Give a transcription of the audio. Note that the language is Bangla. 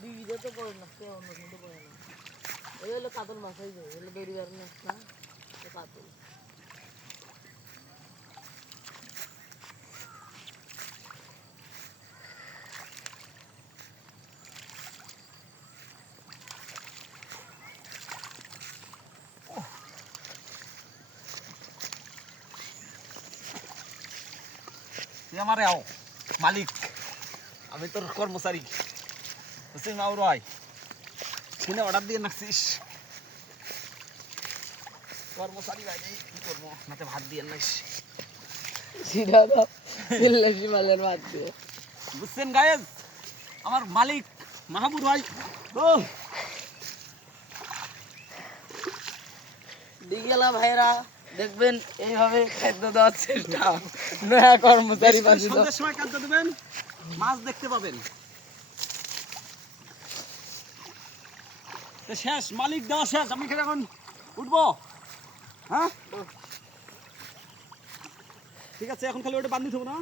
বিবিধ তো পড়ে না, সে অন্য কিন্তু পড়ে না। এই হলো কাতল মাছ, এই যে হলো দড়ি গাড়ি না, কাতল। তুই আমারে আও মালিক, আমি তোর কর্মচারী বুঝছিস মাউর ভাই, কিনে অর্ডার দিয়ে রাখছিস কর্মচারী ভাই নেই, কি করবো নাতে ভাত দিয়ে নাইস সিধা তো সিল্লাসি মালের ভাত দিয়ে। বুঝছেন গায়েস, আমার মালিক মাহবুব ভাই। ও ডিগেলা ভাইরা দেখবেন এইভাবে খাদ্য দেওয়ার চেষ্টা, নয়া কর্মচারী পাচ্ছি তো। সন্ধ্যের সময় খাদ্য দেবেন, মাছ দেখতে পাবেন। তো শেষ, মালিক দেওয়া শেষ, আমি এখন উঠবো। হ্যাঁ ঠিক আছে, এখন খালি ওটা বান্ধি থাকবো না।